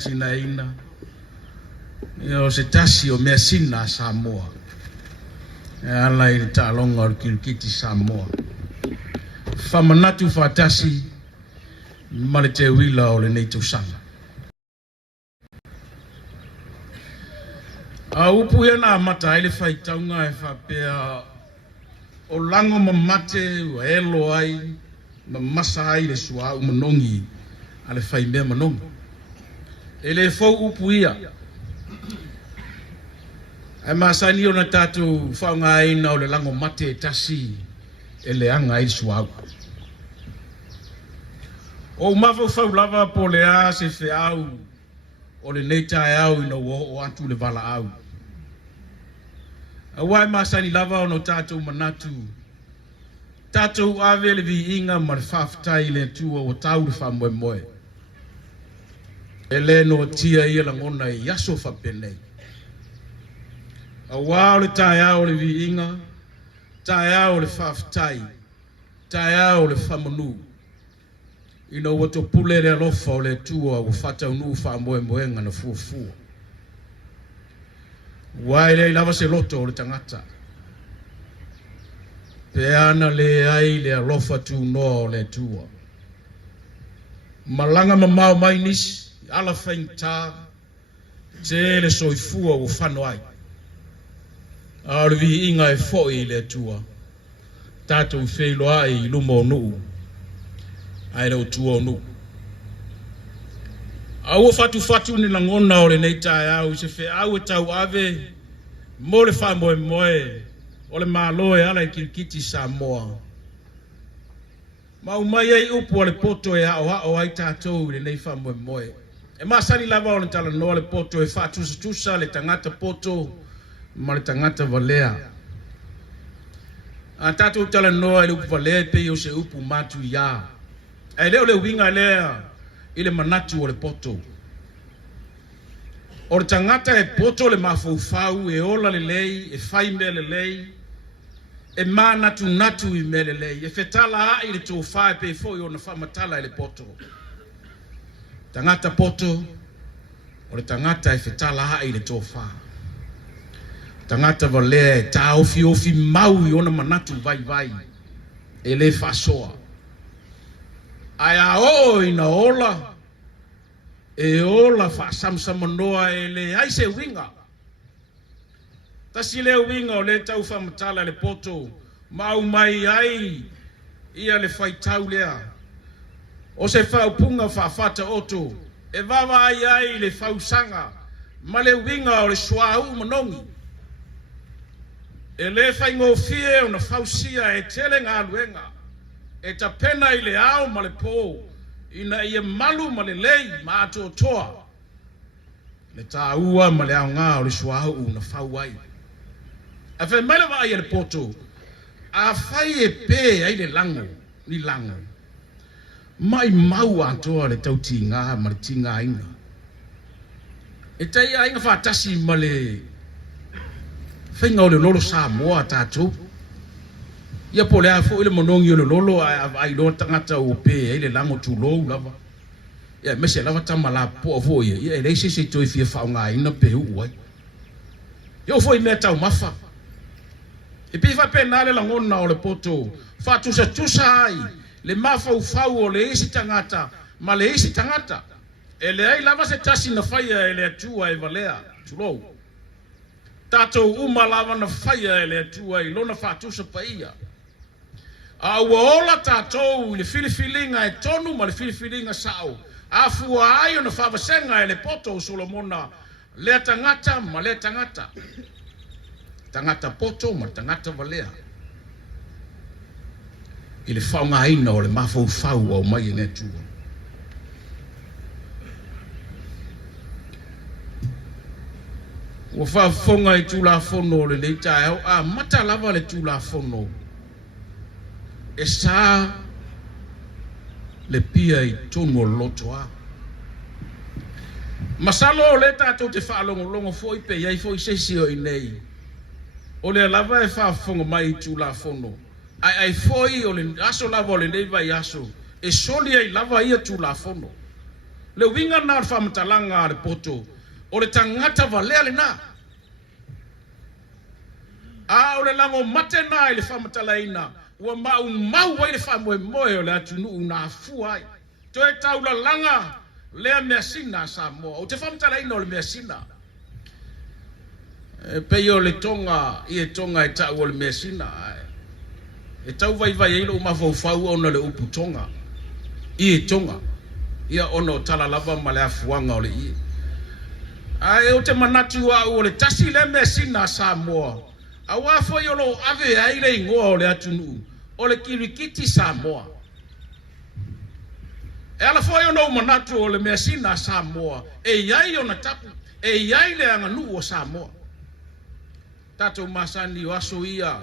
Sinaina. O se tasi o mea sina Samoa. Ala i talonga o Kirikiti Samoa. Whamanatu whatasi ma le te wila o le nei tausanga. A upu ia na mata ele whaitaunga e whapea o lango mamate o elo ai ma masa ai le sua u manongi a le whaimea manongi. Ele fau upu ia. E masani o na tatu whaunga ai na o le lango mate e tasi e le anga ai sua u. O mafau fau lava po le a se fe au o le neita e au ina o atu le vala au. A wai masani lava o no tatou manatu. Tatou ave le vi inga ma le whaftai le tua o tau le wha moe moe. E le no tia ia la ngona i yaso whapenei. A wao le tae au le vi inga, tae au le whaftai, tae au le whamanu. Ina wato pule le alofa o le tua o whata unu wha moe moe nga na fuafua. Wai le lava se loto o le tangata. Pe ana le ai le alofa tu no le tua. Malanga mamau mai nisi, ala whainta, te le soifua o whano ai. Arvi inga e foi le tua. Tatou wheilo ai lumo nuu. Ai reo tua nuu. Au fatu ni langona o le nei tae au se fe au e tau ave mo le wha moe moe o le māloe ala i Kirikiti Samoa. Mau mai ei upu o le poto e hao ai tātou le nei wha moe moe. E masani lava o le tala noa le poto e wha tusa le tangata poto ma le tangata valea. A tātou tala noa le upu valea pe o se upu matu ia. E leo le winga lea i le manatu o le poto. O le tangata e poto le mafaufau e ola le lei, e fai me le lei, e manatu natu i me le lei, e fetala ai le tō whae pe foi o na whamatala i le poto. Tangata poto, o le tangata e fetala ai le tō whae. Tangata valea e tā ofi mau i ona manatu vai, e le whasoa. Ai a o ina ola, e ola wha samsama noa e le ai se winga. Tasi le winga o le tau whamatala le poto, mau mai ai, ia le whaitau lea. O se whaupunga whawhata oto, e wawa ai le whausanga, ma le winga o le suahu manongi. E le whaingofie o na whausia e tele ngā luenga. E ta pena i le au ma le pō, ina ia malu ma le lei ma ato toa. Le tā ua ma le au ngā o le suahu na whau ai. A whai mai lawa ai le poto, a whai e pē ai le lango, ni lango. Mai mau atoa le tau ti ngā ma le ti ngā inga. E tai a inga whātasi ma le whainga o le lolo Samoa tātou. Ia po le a fo ile monongi o le lolo ai lo tangata o pe ile lango tu lo lava. Ia mese lava tamala po fo ia ia le se toi fia fa nga ina pe u ai. Yo foi me tau mafa. E pe fa penale la ngona o le poto. Fa tu sa ai le mafa u fa o le isi tangata ma le isi tangata. E le ai lava se tasi na faia e le tua e valea tu lo. Tato uma lava na faia e le tua e lona fa tu sa paia. A ola tātou le filifilinga e tonu ma le filifilinga sao. A fua ai o na whawasenga e le poto o Solomona. Lea tangata ma lea tangata. Tangata poto ma tangata valea. I le whaunga ina o le mafau fau o mai e netua. Ua whafonga i tūla fono le leita au. A mata lava le tūla fono. E sa le pia i tonu o loto a. Masalo o le tātou te whaalongo foi pe iai foi sesi o i nei. O le lava e whaafonga mai i tūla fono. Ai foi o le aso lava o le nei vai aso. E soli ai lava ia tūla fono. le winga na fa mtalanga le poto o le tangata valele na o le lango mate na le fa mtalaina wa mau wa le fa moe le atu una fu ai to e taula langa le mesina sa mo o te fa mtalaina o le mesina pe yo le tonga e tau o le mesina e tau vai ilo ma fau ona le upu tonga i tonga ia ono tala lava ma le afuanga o le i ai o te manatu o le tasi le mesina sa mo awa fo yo lo ave ai le ingoa o le atunu o le kirikiti sa mo e ala fo yo no manatu o le mesina sa mo e iai ona tapu e iai le anganu o sa mo tato masani o aso ia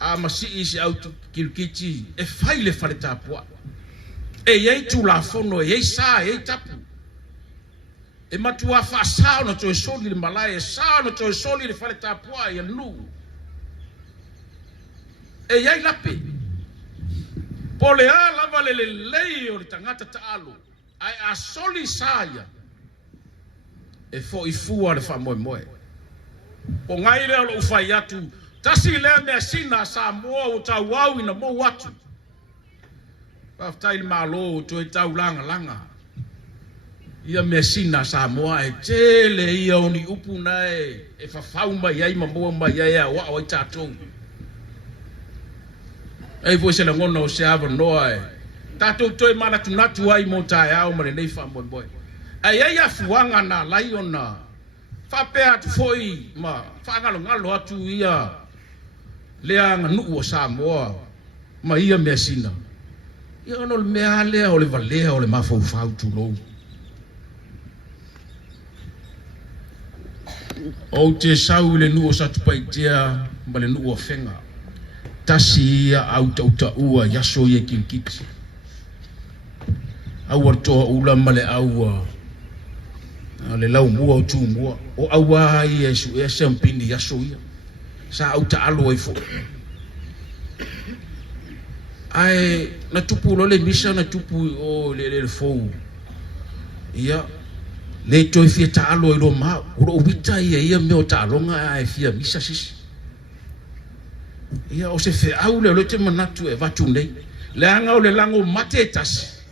a masi isi au kirikiti e fai le fale tapua e iai tu la fono e iai sa e tapu e matua fa sa no to soli le malai sa no to soli le fale tapua ia nu e iai lape po le a lava le lei o le tangata taalo ai a soli saia e fo i fua le fa moe moe po ngai le lo fai atu tasi le me sina sa mo o tauau ina mo watu pa tai malo to e tau langa ia me sina sa mo e tele ia oni upu nai e fa fauma ia ma mo ma ia wa o tatou ai vo se la ngona o se ava noa tatou toi mana tunatu ai mo tai au ma nei fa mo boy ai afuanga na laiona fa pe atu foi ma fa ngalo atu ia leanga nu o Samoa ma ia me sina ia no le mea lea o le valea o le mafau tu lo o te sau le nu o sa tupaitea ma le nu o fenga tasi ia au tauta ua yaso ia kilkiti au artoa ula ma le aua le lau mua o tu mua o aua ia su e sampini yaso ia sa au ta alo ai fo ai na tupu lo le misa na tupu o le fo ia le toi fia ta alo lo ma o vita ia me o ta longa ai fia misa sis ia o se fe au le te manatu e vatu nei le anga o le lango mate tas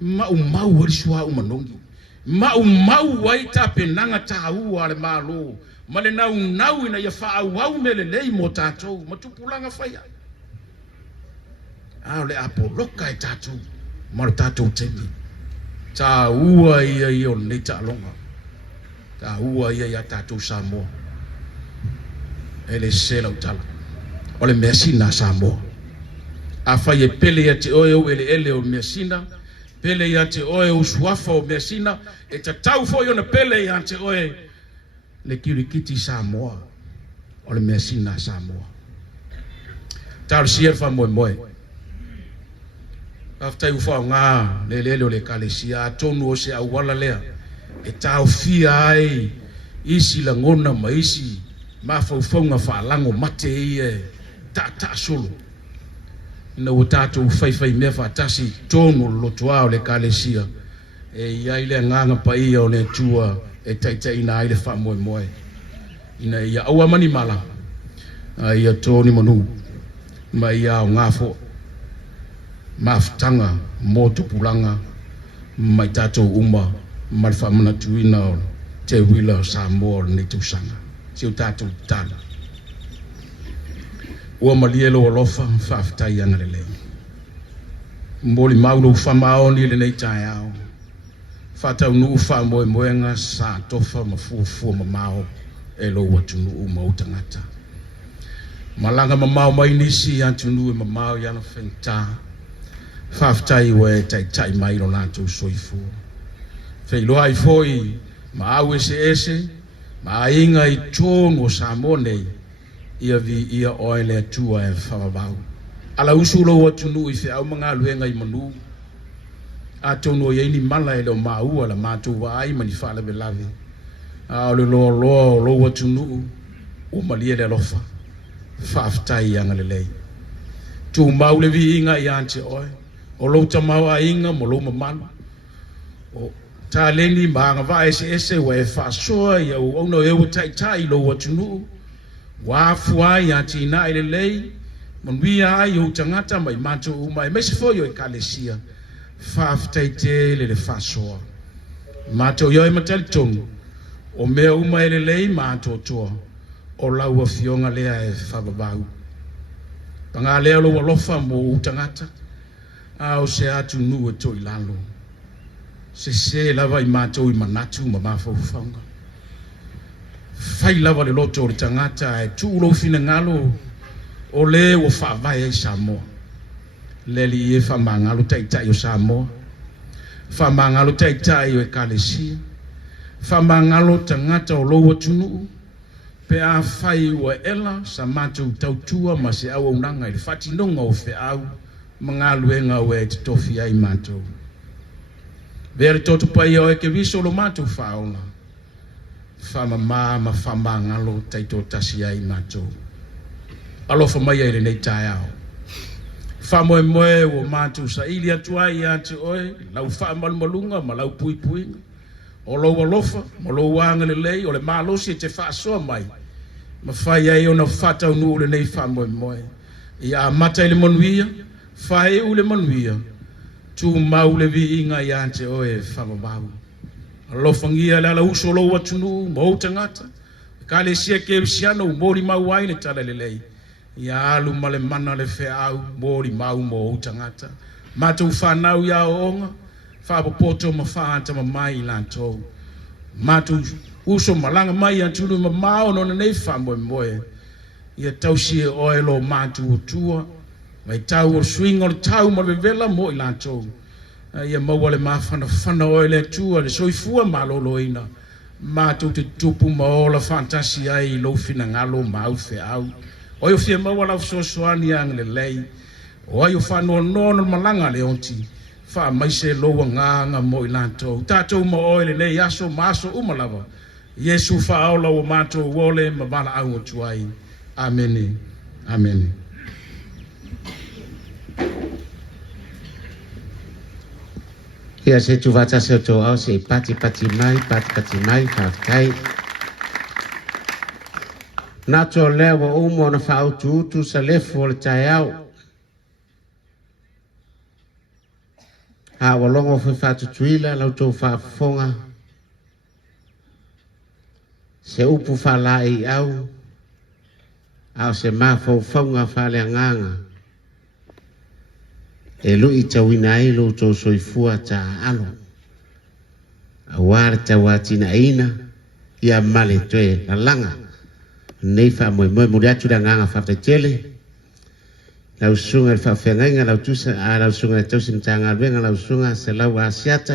ma o mau o sua o manongi ma o mau ai ta penanga ta ua le malo ma le nau ina ia fa au me le lei mo tatou ma tupulanga faia le apoloka e tatou ma tatou temi ta ua ia o nei ta longa ta ua ia tatou Samoa ele sela utala o le mesina Samoa a fai e pele ia te oe o ele o mesina pele ia te oe o suafa o mesina e tatau fo iona pele ia te oe le kirikiti Samoa o le mesina Samoa tal sier fa moe after you fa nga le o le kalesia tonu o se awala lea e tau fia ai isi la ngona maisi ma faufunga fa lango mate ie ta solo na utato fai me fa tasi tonu lo toa o le kalesia e ia ile nganga pa ia o le tua e tai na ile fa moe ina ia awa mani mala ia toni manu ma ia o ngafo maftanga mo tupulanga mai tatou uma ma fa mana tuina te wila Samoa ne tusanga se tatou tala o malielo o lofa fa ftai ana lele moli mauno fa maoni le nei tai ao fa tau nu fa moenga sa tofa mafu ma mao e lo watu nu uma utangata malanga ma mao mai nisi antu nu ma mao yana fenta faftai we tai mai lo lanto soifu fe lo ai foi ma au ese ma inga I tono Samone ia oile tua e whamabau ala usulo watu nu I fe au mga luenga I manu a tono ia ini mala ele o maua la mātou wa ai mani whale me lawe a ole lo watu nu o malia le lofa whaftai anga le lei tu maule vi inga I ante oe o lo tamau a inga mo lo mamanu o taleni manga va ese we fa so ya o no e tai lo watunu wa fua ya tina ile lei mon via yo tangata mai mato mai mes fo yo ekalesia fa ftaite le fa so mato yo matel tung o me uma ile lei mato to o la wa fionga le e fa babau panga le lo lofa mo tangata au se atu nu to ilalo se lava I mato I manatu ma ma fo fanga fai lava le loto le tangata e tu lo fina ngalo o le o fa vai e Samoa le li e fa mangalo tai o Samoa fa mangalo tai o ekalesia fa mangalo tangata o lo tunu pe a fai o ela sa matu tautua ma se au unanga le fati nonga o fe au mangaluenga o e tofi ai mato vere toto pai o e ke viso lo mato fauna fa ma fa mangalo tai to tasi ai mato alo fa mai ele nei tai ao fa moe o mato sa ili atuai atu oe lau fa malmalunga ma lau pui o lo lofa mo lo wanga le lei o le malo si te fa so mai ma fai ai ona fata nu le nei fa moe ia mata ile monuia fai u le monuia tu mau le vi inga ia te oe fa babau lo fangia la uso lo watunu mo tangata kale sia ke siano mori mau ai le tala le lei ia alu male mana le fe au mori mau mo tangata matu fa nau ia onga fa poto ma fa anta ma mai lanto matu uso malanga mai antulu ma mao no nei fa moe ia tausi oe lo matu tua mai tau o swing o tau ma vela mo lanto ia mau le mafana oe le tua le soifua maloloina matu te tupu ma ola fantasia ai lo fina ngalo mau fe au o yo fia mau la soani ang le lei o yo fa no malanga le onti fa mai se lo nga mo lanto tato mo oile le yaso maso umalava Yesu fa ola o mato wole mabala au tuai amen amen Ia se tu vata se to au se pati mai fa kai na to lewa umo na fa tu sa lefo le tai au a walongo foi fatu tuila lau tau fa fonga se upu fa lai au se ma fo fonga fa le nganga e lu I tawina ai lo tau soifua ta alo a war ta watina ina ia male toe la langa nei fa moe muriatu da nganga fa te tele lau sunga el fafenga lau tusa a lau sunga tau sintanga venga lau sunga se lau asiata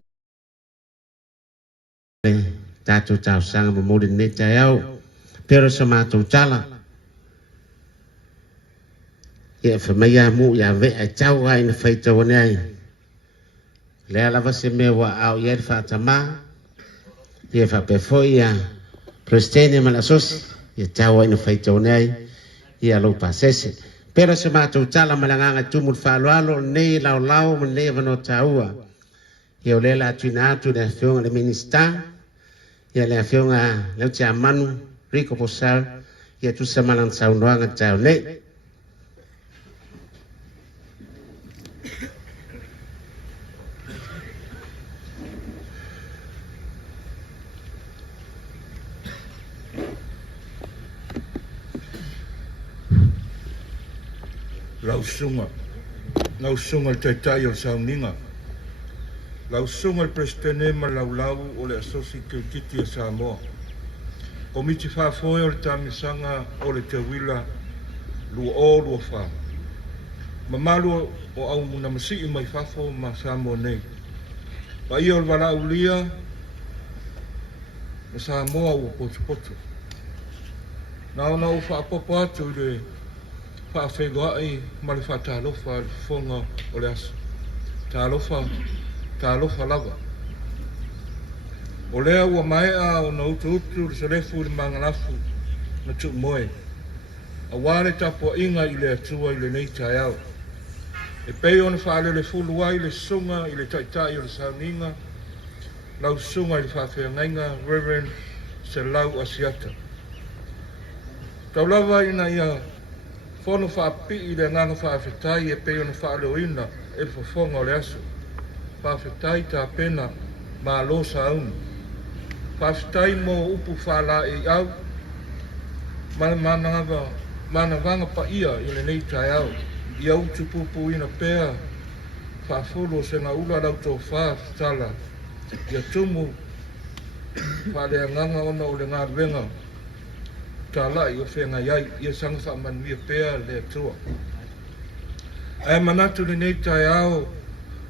tato tau sanga mo mode neta yao pero sama tau tala ia fa maya mu ya ve a tau ai na fai tau nei le ala va se me wa au ia fa tama ia fa pe foi ia prestene mala sos ia tau ai na fai tau nei ia lo pasese pero se matou tala malanganga tumul faaloalo nei lao nei vano taua ia le la tuina tu le fionga le minista ia le fionga le tia manu rico posal ia tu samalan saunoanga tau nei lau sunga tai o sauninga lau sunga prestene ma lau o le asosi ke kiti a Samoa komiti whaafoe o le tamisanga o le te wila lu fa mamalu o au muna masi mai whafo ma Samoa nei pa ia o wala ulia na Samoa o potu na o whaapopo atu le fa fego ai ma le fatalo fa fonga o le aso talofa lava o lea ua mai a o na utu le salefu le mangalafu na tu moe a wale tapo inga I le atua I le nei tai au e pei ona fa le fulu ai le sunga I le taitai o le sauninga lau sunga i whawhiangainga Reverend Selau Asiata. Tau lava ina ia whono whaapi i le nganga whaafetai e peo na whaaleoina e le whafonga o le aso. Whaafetai ta pena ma lo sa aunu. Whaafetai mo upu whala e au, mana vanga pa ia i le nei tai au. Ia utu pupu ina pea whaafolo se ngā ula lau tō whaafetala. Ia tumu whalea nganga ona o le ngā ruenga. Tā lai o whenga iai, ia sanga whaamanuia pea le atua. Ai manatu le nei tai au,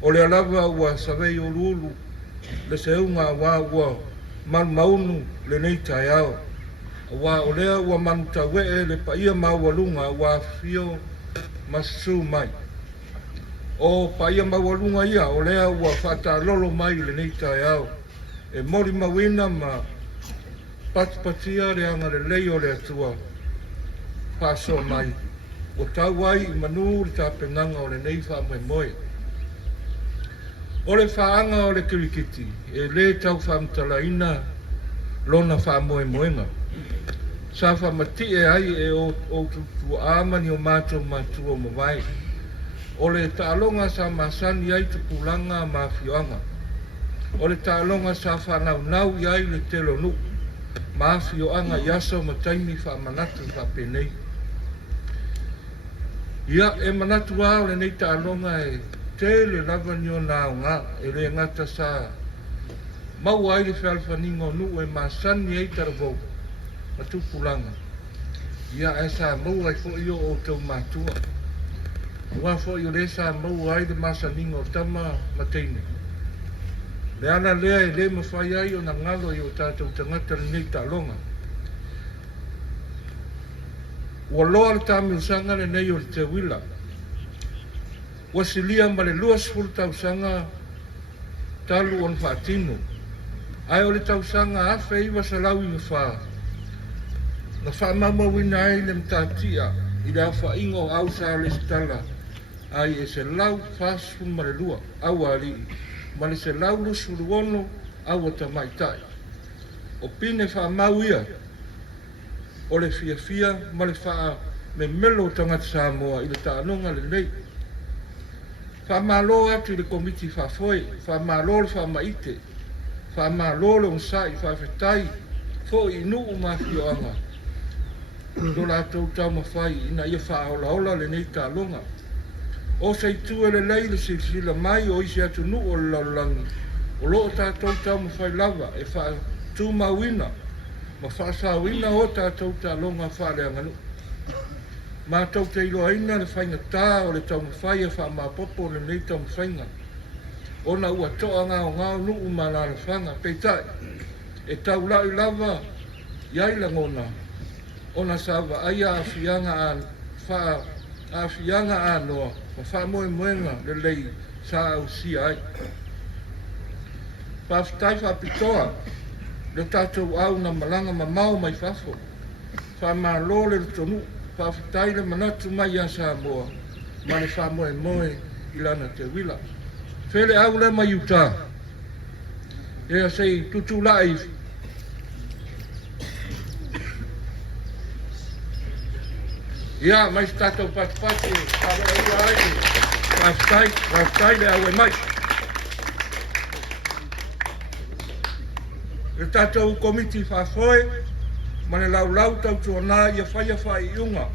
o le alawa ua sawei o lulu, le seunga wā ua maunu le nei tai au. Wā o lea ua manu tawee le paia maualunga wā fio masu mai. O paia maualunga ia, o lea ua whata lolo mai le nei tai au. E mori mawina ma patipatia le anga le lei o le atua. Paso mai. O tau ai i manu le tāpenanga o le nei wha mai moe. O le whaanga o le kirikiti, e le tau whamtalaina lona wha moe moenga. Sa whamati e ai e o tutu amani o mātou mātua mo vai. O le tālonga sa masani ai tupulanga ma fioanga. O le tālonga sa whanau nau iai le telo nuk. Ma fioanga yaso ma taimi wha manatu wha penei. Ia e manatu au le nei tālonga e te le lavanio nao ngā e le ngata sa mau ai le whalwhaningo nu e masani ei taravou ma tupulanga. Ia e sa mau ai fo io o tau mātua. Ua fo io le sa mau ai le masaningo tama mateine. Le ana lea e le mawhai ai o na ngalo i o tātou tangata le nei tālonga. Ua loa le tāmiusanga le nei o le te wila. Ua silia ma le luas fulu tausanga talu on whaatino. Ai o le tausanga awhi iwa salau i na wha. Na wha mamawina ai le mtātia i le awha ingo au sa le stala. Ai e se lau whasfu ma le lua au ali. Ma le se lau lusu luono au o tamaitai. O pine wha mau ia. O le fia ma le wha me melo tangata Samoa i le tānonga le nei. Wha malo atu le komiti wha foe, wha malo le wha maite, wha malo le unsai, wha whetai, fo i nuu ma fioanga. Do la tau tau mawhai ina ia wha aola le nei tālonga. O sei tue le lei le silsila mai o isi atu nuu o le laulangi. O loo tātou tau mawhai lava e wha tū mawina, ma wha sawina o tātou tālonga wha le anganu. Ma tau te iloa ina le whainga tā o le tau mawhai e wha mapopo le nei tau mawhainga. O na ua toa ngao ngao nuu ma la le whanga peitai. E tau lai lava iai la ngona. O na sawa aia a fianga an wha a fianga anoa. Ma wha moe moenga le lei sa au si ai. Whaftai wha pitoa. Le tātou au na malanga ma mau mai whafo. Wha ma lole le tonu. Whawhitai le manatu mai a Samoa. Ma le wha moe moe i lana te wila. Whele au le mai uta. Ea sei tutu lai. Ia, mai tātou patipati. Whawhitai le au e mai. Le tātou komiti whafoe. Ma le lau tau tuana ia whai iunga.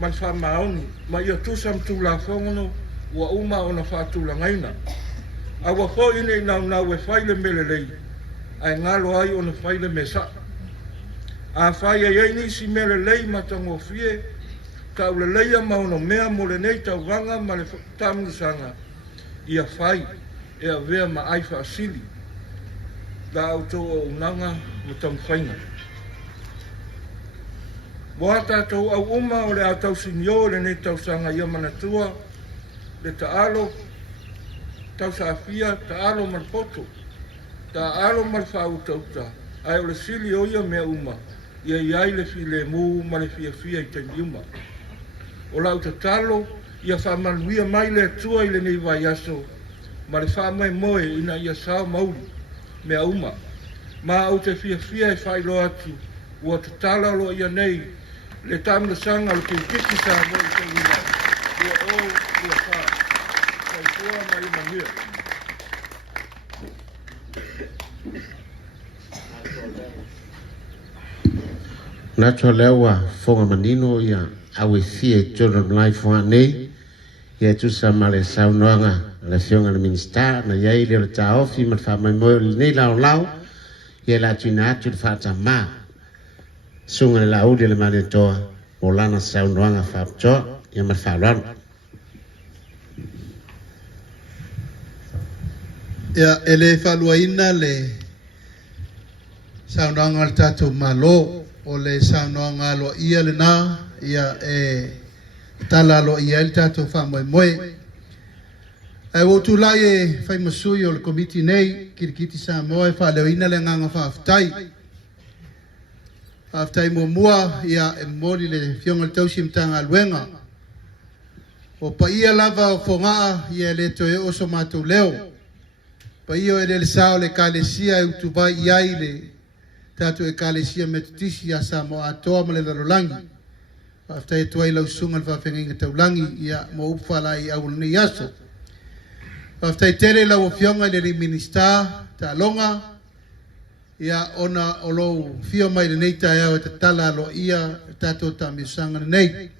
Ma le wha maoni. Ma ia tusam tu la whongono. Ua uma o na whātula ngaina. A ua fo ine i nau e whaile mele lei. Ai ngalo ai o na whaile me sa. A whai e ei nisi mele lei matango fie. Tau le leia maono mea mo le nei tau wanga ma le tamusanga. Ia whai e a vea ma ai whaasili. Da auto o unanga ma tamu whainga. Moa tātou au uma o le atau sinio le nei tau sanga ia manatua, le taalo, tau saafia, taalo malpoto, taalo malwhautauta, ai o le sili o ia mea uma, ia iai le fi le mu ma le fia i tani uma. O lau ta talo, ia whamanuia mai le atua i le nei vai aso, ma le whamai moe ina ia sao mauri, mea uma. Ma au te fia e whailo atu, ua te tala lo ia nei, le tamna sanga lo kiki sa mo i te wina, ua o, ua wha, kai kua mai mangia. Nato lewa fonga manino ia awe fie Children Life wa nei, ia tu sa male saunoanga le fionga na minista na iai le ta ofi ma fa mai mo nei lao lao ia la tina tu fa ta ma sunga la u de le mane to o lana saunoanga fa cho ia ma fa ran ia ele faluaina le saunoanga le tatu malo o le saunoanga lo ia le na ia tala lo ia le tatu fa moe moe. Ai o tu lai e fai masui o le komiti nei, kirikiti Samoa e wha leoina le nganga whaaftai. Whaaftai mua ia e mori le fionga le tausi mtanga luenga. O pa ia lava o whongaa ia le toe oso mātou leo. Pa ia e le sao le kalesia e utubai iai le tatu e kalesia metutisi a Samoa atoa ma le larolangi. Whaaftai e tuai lau sunga le whawhenga taulangi ia mo upwala i au nei aso. Aftai tere la fionga le minista ta longa ia ona olo fio mai le nei ta ia te tala lo ia tato ta misanga nei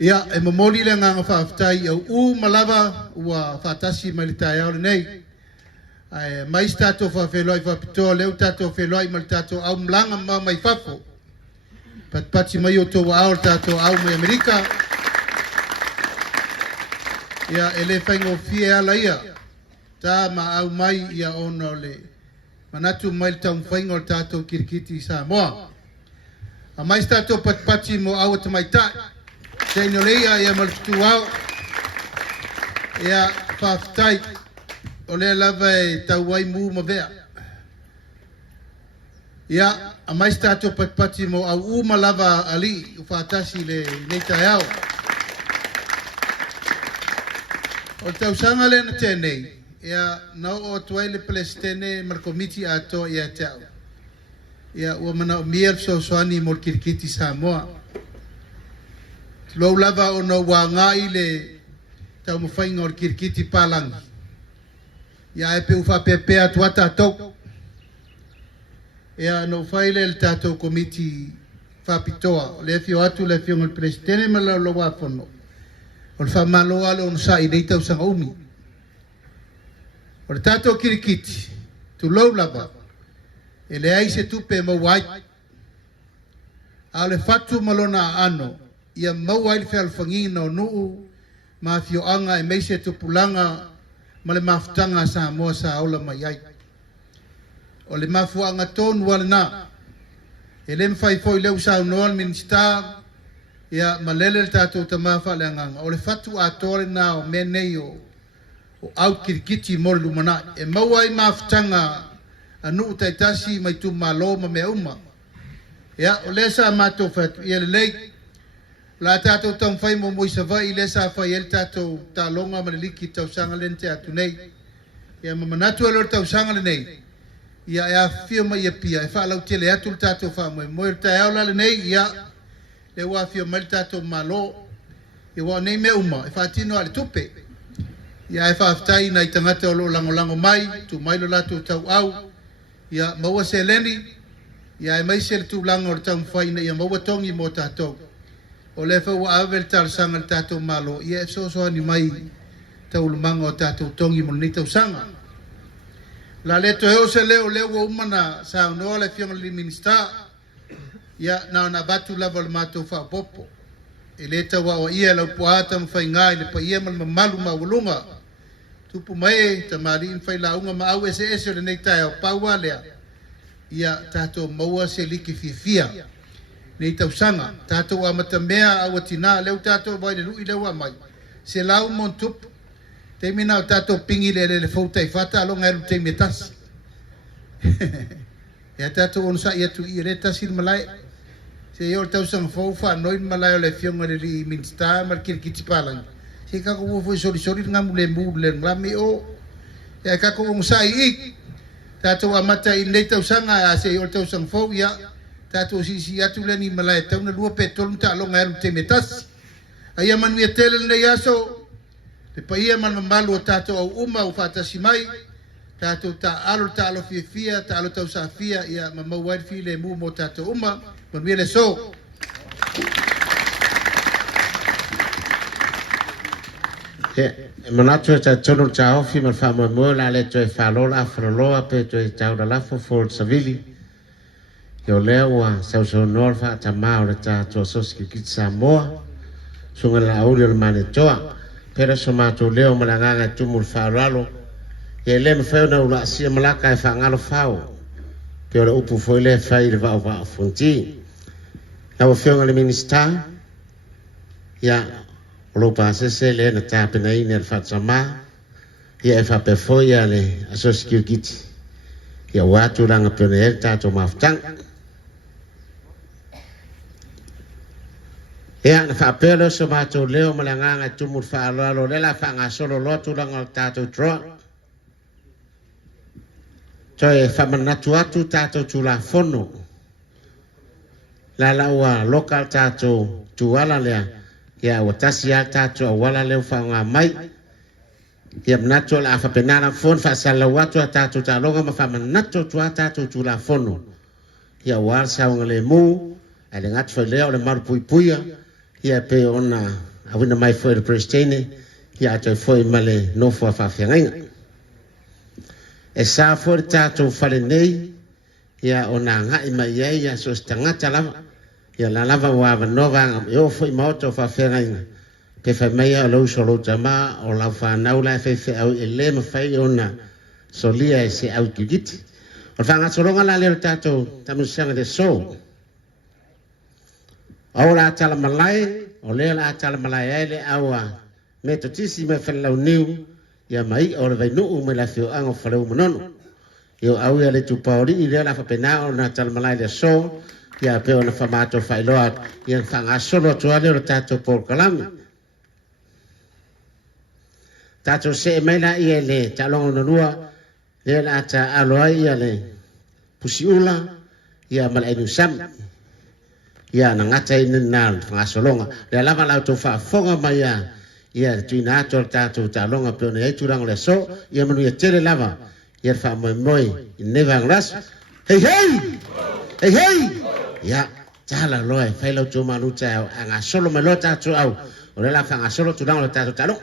ia e momoli le nga fa aftai u malava ua fatasi mai le ta ia le nei ai mai stato fa feloi fa pito le tato feloi mal tato au mlanga ma mai fafo pat pati mai o to au tato au mai Amerika ia ele faingo fie ala ia ta ma au mai ia ono le manatu mai tau faingo tato kirikiti Samoa a mai stato patpati mo au te mai ta teino leia ia maltu au ia faftai o le lava e tau wai mu ma vea ia a mai stato patpati mo au uma lava ali ufatasi le neita au o tau sanga le na tenei, ia nau o tuai le palestine mar komiti ato ia tau. Ia ua mana o mier so soani mol kirikiti Samoa. Lou lava o no wangai le tau mawhainga o kirikiti palangi. Ia e pe ufa pepe atu ata tau. Ia no whaile le tatou komiti whapitoa. Le fio atu le fio ngol palestine ma lau loa whono. O le whamaloa le ono sa i nei tau sanga umi. O le tātou kirikiti, tu lau lava, e le ai se tupe mau ai. A le fatu malona ano, ia mau ai le whealwhangina o nuu, ma fioanga e meise tupulanga, ma le mafutanga sa moa sa aula mai ai. O le mafuanga tonu wale na, e le mwhai foi leu sa unoa le minista, ia malele le tatou tamafa le anganga o le fatu atore na o menei o au kirikiti mo le lumana e maua i mafutanga anu taitasi mai tu malo ma mea uma ia o le sa matou fatu ia le lei la tatou tamwhai mo moisa vai le sa whai el tatou talonga ma le liki tausanga le nte atu nei ia mamanatu alo le tausanga le nei ia ea fio mai ia pia e wha lau tele atu le tatou wha moe moe le tai aula le nei ia le wa fio mai tatou malo e wa nei me uma e fatino ale tupe ia e faaftai na i tangata o lo lango mai tu mai lo latou tau au ia maua se leni ia e mai se le tulaga o le taumafaiina ia maua togi mo tatou o le faua ave le talasaga le tatou malo ia e soasoani mai taulumaga o tatou togi mo lenei tausaga la le toe o se leo leu ua uma na saunoa le fioga le minista ia na ona batu lava le matou faapopo e le tauao ia lau puā tamafaiga i le paia ma le mamalu maualuga tupu mai tamali mfailauga ma au ese o lenei taeao paua lea ia tatou maua se liki fiafia nei tausaga tatou amatamea aua tinā leu tatou vai le lu'i leu amai se lau mo tupu taimina o tatou pigi le fou taifata aloga elu taimi e tasi ia tatou ona sa'i atu ia le tasi le malae se ia o le tausaga fou fa'anoi le malae o le fioga le li'i minista ma le kirikiti palagi se kako ua foi solisoli le gamu lemu le lami o e ka ko umsai ik tato amata i nei tau sanga a se o tau sang fo ia tato si atu le ni malai tau na lua petrol ta lo ngai te metas ai man wi tele nei aso te paia man malu tato au uma u fata simai tato ta alo fia ta alo tau sa fia ia mama wai fi le mu mo tato uma man wi le so Manato ta tono ta ofi mal fa mo la le to fa lo la fro lo pe to ta da la fo for savili yo lewa sa so nor fa ta ma o ta to so ski kitsa mo so la audio mane to pero so ma to leo malanga tu mul fa ralo ye le me fa na ula si malaka fa ngalo fa o pe o upu foi le fa il va fonti na o fe ngale minister ya lo pasa se le na tapa na ina fatsama ia fa pe foi ale aso skirgit ia watu ranga pene ta to maftang ia na fa pelo so ma to leo malanga tu mu fa lo le la fa nga solo lo tu ranga ta to tro to e fa mana tu atu ta to tu la fono la wa local ta to tu ala le ya watasi ya tatu wala leo fa nga mai ya mnato la fa penana fon fa sala watu tatu ta longa ma fa mnato tu tatu tu la fono ya war sa ngale mu ale ngat fa leo le mar pui puia ya pe ona awina mai fo le prestene ya to foi male no fo fa fianga e sa fo tatu fa le nei ya ona nga mai ya so stangata la ya la lava wa nova yo foi moto fa fenga pe fa meia lo solo tama o la fa na la fe au ele me fa ona solia ese au kigit o fa nga solo ngala le tato tamu sanga de so ora tala malai o le la tala malai ele awa me to tisi me fa lo new ya mai o le no me la fio ango fa lo monono yo au ya le tu pauri ile la fa pena ona tala malai de so ya pe ona famato fai loa ia fanga solo tuale o tato por kalami tato se mena ia le talongo no lua le la ta aloa ia le pusiula ia mal enu sam ia na ngata ina na fanga solonga le lava la to fa fonga mai ia tuina to tato talonga pe ona e turang le so ia manu ia tele lava ia fa moi neva gras hey ya chala loe fai lo tu manu cha anga solo me lo ta tu au o la fanga solo tu dang lo ta tu talo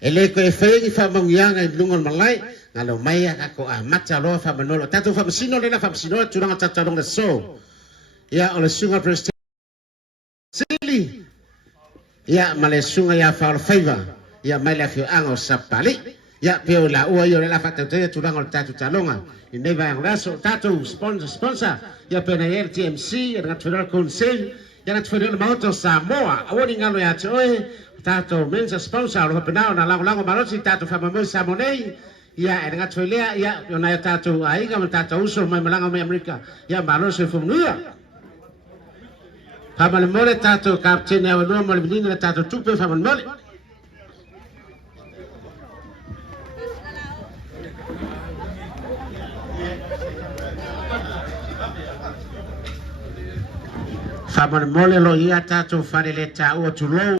ele ko e fai fa mang yang ai lungon malai ngalo mai ka ko a macha lo fa manolo ta tu fa sino le la fa sino tu dang ta ta dong le so ya o le sunga presti sili ya male sunga ya fa favor ya mai la fi anga sapali ya pe la o yo la fa ta tu dang lo ta tu talonga ini va raso tato sponsor ya pena TMC ya National Council ya National Mountain Samoa awoni ngalo ya choe tato mensa sponsor lo pena na lango malosi tato fa mo samonei ya era Australia ya na tato ai ga tato uso mai malanga mai America ya malosi fumuia fa mal mole tato captain ya no mole menina tato tupe fa mal mole fa mole lo ia tato fa le ta o tu lo